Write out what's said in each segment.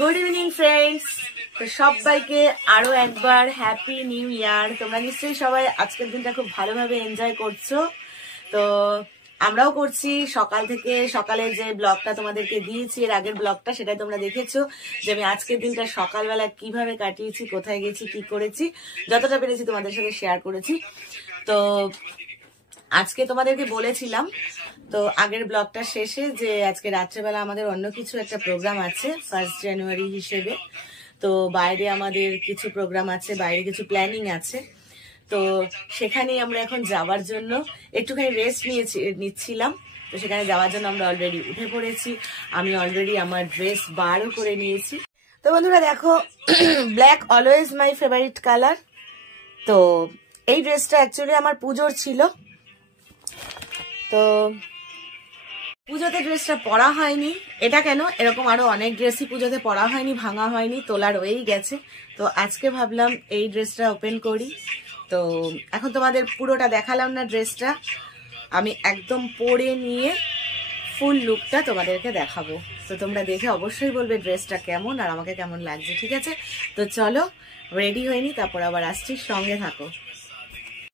Good evening friends, তো সবাইকে আরো একবার হ্যাপি নিউ ইয়ার। তোমরা নিশ্চয়ই সবাই আজকের দিনটা খুব ভালোভাবে এনজয় করছো, তো আমরাও করছি। সকাল থেকে সকালের যে ব্লগটা তোমাদেরকে দিয়েছি, এর আগের ব্লগটা, সেটাই তোমরা দেখেছো যে আমি আজকের দিনটা সকালবেলা কিভাবে কাটিয়েছি, কোথায় গেছি, কি করেছি, যতটা পেরেছি তোমাদের সাথে শেয়ার করেছি। তো আজকে তোমাদেরকে বলেছিলাম তো আগের ব্লগটা শেষে যে আজকে রাত্রেবেলা আমাদের অন্য কিছু একটা প্রোগ্রাম আছে 1 জানুয়ারি হিসেবে। তো বাইরে আমাদের কিছু প্রোগ্রাম আছে, বাইরে কিছু প্ল্যানিং আছে, তো সেখানেই আমরা এখন যাওয়ার জন্য একটুখানি রেস্ট নিচ্ছিলাম। তো সেখানে যাওয়ার জন্য আমরা অলরেডি উঠে পড়েছি। আমি অলরেডি আমার ড্রেস বারও করে নিয়েছি। তো বন্ধুরা দেখো, black always my favourite colour. তো এই ড্রেসটা অ্যাকচুয়ালি আমার পুজোর ছিল, তো পুজোতে ড্রেসটা পরা হয়নি। এটা কেন, এরকম আরো অনেক ড্রেসই পুজোতে পরা হয়নি, ভাঙা হয়নি, তোলা রয়েই গেছে। তো আজকে ভাবলাম এই ড্রেসটা ওপেন করি। তো এখন তোমাদের পুরোটা দেখালাম না ড্রেসটা, আমি একদম পরে নিয়ে ফুল লুকটা তোমাদেরকে দেখাবো। তো তোমরা দেখে অবশ্যই বলবে ড্রেসটা কেমন আর আমাকে কেমন লাগছে, ঠিক আছে? তো চলো, রেডি হয়নি, তারপর আবার আসছি, সঙ্গে থাকো।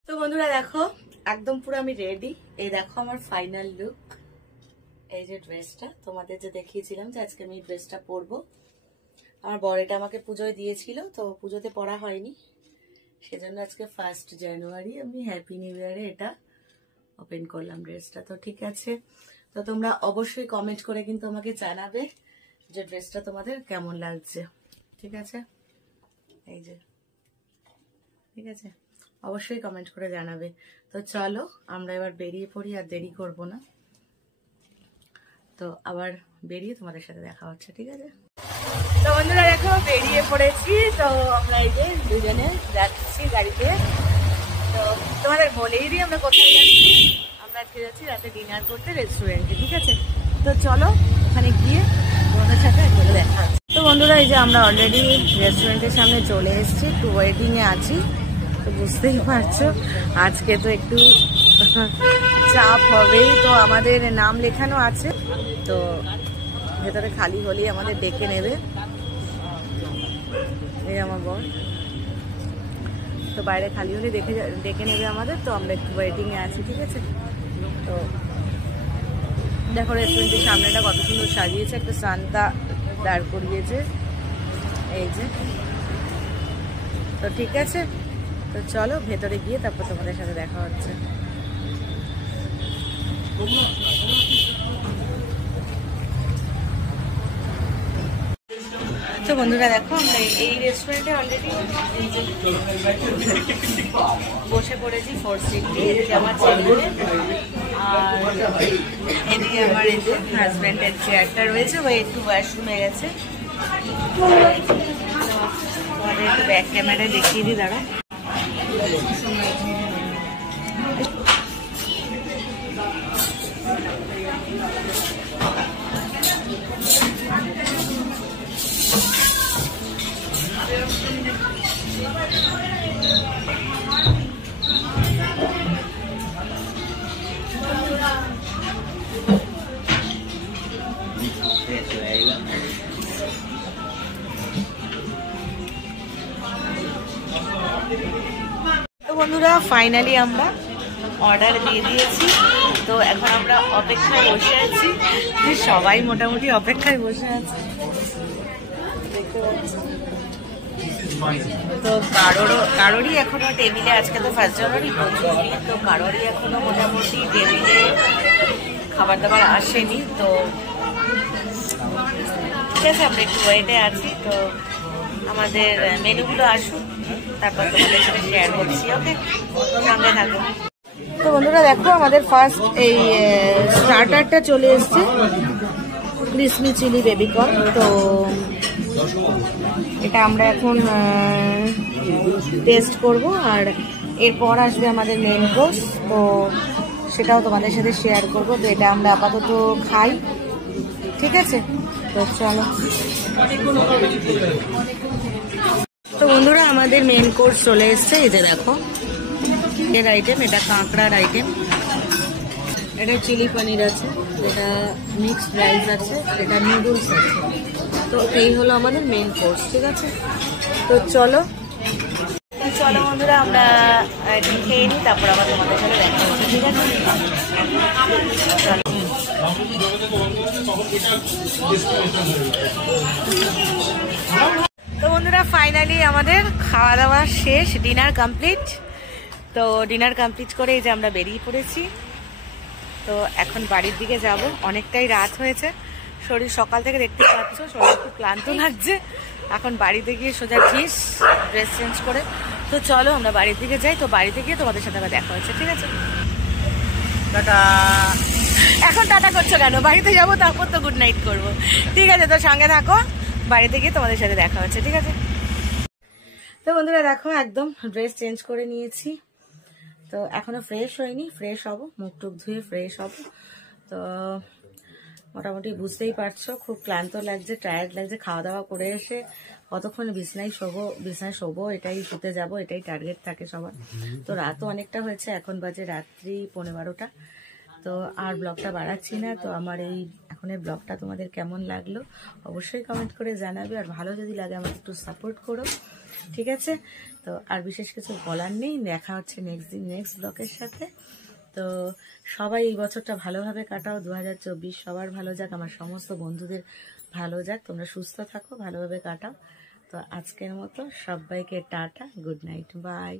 তো বন্ধুরা দেখো, একদম পুরো আমি রেডি। এই দেখো আমার ফাইনাল লুক। এই যে ড্রেসটা তোমাদের যে দেখিয়েছিলাম যে আজকে আমি ড্রেসটা পরবো, আমার বর এটা আমাকে পুজোয় দিয়েছিল, তো পুজোতে পরা হয়নি, সেজন্য আজকে 1 জানুয়ারি আমি হ্যাপি নিউ ইয়ারে এটা ওপেন করলাম ড্রেসটা। তো ঠিক আছে, তো তোমরা অবশ্যই কমেন্ট করে কিন্তু আমাকে জানাবে যে ড্রেসটা তোমাদের কেমন লাগছে, ঠিক আছে? এই যে, ঠিক আছে, অবশ্যই কমেন্ট করে জানাবে। তো চলো আমরা এবার বেরিয়ে পড়ি, আর দেরি করব না। তো আবার বেরিয়ে তোমাদের সাথে দেখা হচ্ছে, ঠিক আছে? তো বন্ধুরা দেখো, বেরিয়ে পড়েছি। তো আমরা এই যে দুজনে যাচ্ছি গাড়িতে। তো তোমাদের বলেই দিই আমরা কোথায় যাচ্ছি। আমরা আজকে যাচ্ছি রাতে ডিনার করতে রেস্টুরেন্টে, ঠিক আছে? তো চলো ওখানে গিয়ে তোমাদের সাথে একবারে দেখা হচ্ছে। তো বন্ধুরা এই যে আমরা অলরেডি রেস্টুরেন্টের সামনে চলে এসেছি, একটু ওয়েটিং এ আছি। তো বুঝতেই পারছো আজকে তো একটু চাপ হবেই। তো আমাদের নাম লেখানো আছে, তো ভেতরে খালি হলেই আমাদের ডেকে নেবে। এই আমার বর, তো বাইরে খালি হলে ডেকে নেবে আমাদের। তো আমরা একটু ওয়েটিং এ আছি, ঠিক আছে? তো দেখো রেস্টুরেন্টের সামনেটা কত সুন্দর সাজিয়েছে, একটা সান্তা দাঁড় করিয়েছে, এই যে। তো ঠিক আছে, তো চলো ভেতরে গিয়ে তারপর তোমাদের সাথে দেখা হচ্ছে। তো বন্ধুরা দেখো, আমরা এই রেস্টুরেন্টে অলরেডি বসে পড়েছি 4 সিট। এদিকে আমার ছেলে আর এদিকে আমার এই যে হাজব্যান্ডের চেয়ারটা রয়েছে, ও একটু ওয়াশরুমে গেছে। আমাদের একটু ব্যাক ক্যামেরায় দেখিয়ে দিই, দাঁড়া। তো বন্ধুরা ফাইনালি আমরা অর্ডার দিয়ে দিয়েছি। তো এখন আমরা অপেক্ষায় বসে আছি, সবাই মোটামুটি অপেক্ষায় বসে আছে। তো কারোরই এখনো টেবিলে, আজকে তো 1 জানুয়ারি, তো কারোরই এখনো মোটামুটি টেবিলে খাবার দাবার আসেনি। তো ঠিক আছে, আমরা একটু ওয়েটে আছি। তো আমাদের মেনুগুলো আসুক, তারপর তোমাদের সাথে শেয়ার করছি, ওকে? সঙ্গে থাকো। তো বন্ধুরা দেখো, আমাদের ফার্স্ট এই স্টার্টারটা চলে এসছে, ক্রিসপি চিলি বেবিকর্ন। তো এটা আমরা এখন টেস্ট করব, আর এরপর আসবে আমাদের মেন কোর্স, তো সেটাও তোমাদের সাথে শেয়ার করব। তো এটা আমরা আপাতত খাই, ঠিক আছে? তো চলো। তো বন্ধুরা আমাদের মেন কোর্স চলে এসছে, এই যে দেখো এর আইটেম, এটা কাঁকড়ার আইটেম, এটা চিলি পনির আছে, যেটা মিক্সড রাইস আছে, এটা নুডলস আছে। তো এই হলো আমাদের মেন কোর্স, ঠিক আছে? তো চলো বন্ধুরা, আমরা খেয়ে নিই, তারপর আবার তোমাদের সাথে দেখা হচ্ছে, ঠিক আছে? তো বন্ধুরা, ফাইনালি আমাদের খাওয়া দাওয়া শেষ, ডিনার কমপ্লিট। তো ডিনার কমপ্লিট করে এই যে আমরা বেরিয়ে পড়েছি। তো এখন বাড়ির দিকে যাব, অনেকটাই রাত হয়েছে, শরীর সকাল থেকে দেখতে পাচ্ছ শরীর খুব ক্লান্ত লাগছে। এখন বাড়িতে গিয়ে সোজা ড্রেস চেঞ্জ করে তো চলো আমরা বাড়ির দিকে যাই। তো বাড়িতে গিয়ে তোমাদের সাথে আবার দেখা হচ্ছে, ঠিক আছে? টাটা। এখন টাটা করছো কেন? বাড়িতে যাবো, তারপর তো গুড নাইট করবো, ঠিক আছে? তো সঙ্গে থাকো, বাড়িতে গিয়ে তোমাদের সাথে দেখা হচ্ছে, ঠিক আছে? তো বন্ধুরা দেখো, একদম ড্রেস চেঞ্জ করে নিয়েছি। তো এখনো ফ্রেশ হয়নি, ফ্রেশ হব, মুখ টুক ধুয়ে ফ্রেশ হব। তো মোটামুটি বুঝতেই পারছো খুব ক্লান্ত লাগছে, টায়ার্ড লাগছে। খাওয়া দাওয়া করে এসে কতক্ষণ বিছনায় শোবো, এটাই শুতে যাব, এটাই টার্গেট থাকে সবার। তো রাতও অনেকটা হয়েছে, এখন বাজে রাত্রি 11:30। তো আর ব্লগটা বাড়াচ্ছি না। তো আমার এই এখনের ব্লগটা তোমাদের কেমন লাগলো অবশ্যই কমেন্ট করে জানাবে, আর ভালো যদি লাগে আমাকে একটু সাপোর্ট করো, ঠিক আছে? তো আর বিশেষ কিছু বলার নেই, দেখা হচ্ছে নেক্সট ব্লগের সাথে। তো সবাই এই বছরটা ভালোভাবে কাটাও, 2024 সবার ভালো যাক, আমার সমস্ত বন্ধুদের ভালো যাক, তোমরা সুস্থ থাকো, ভালোভাবে কাটাও। তো আজকের মতো সবাইকে টাটা, গুড নাইট, বাই।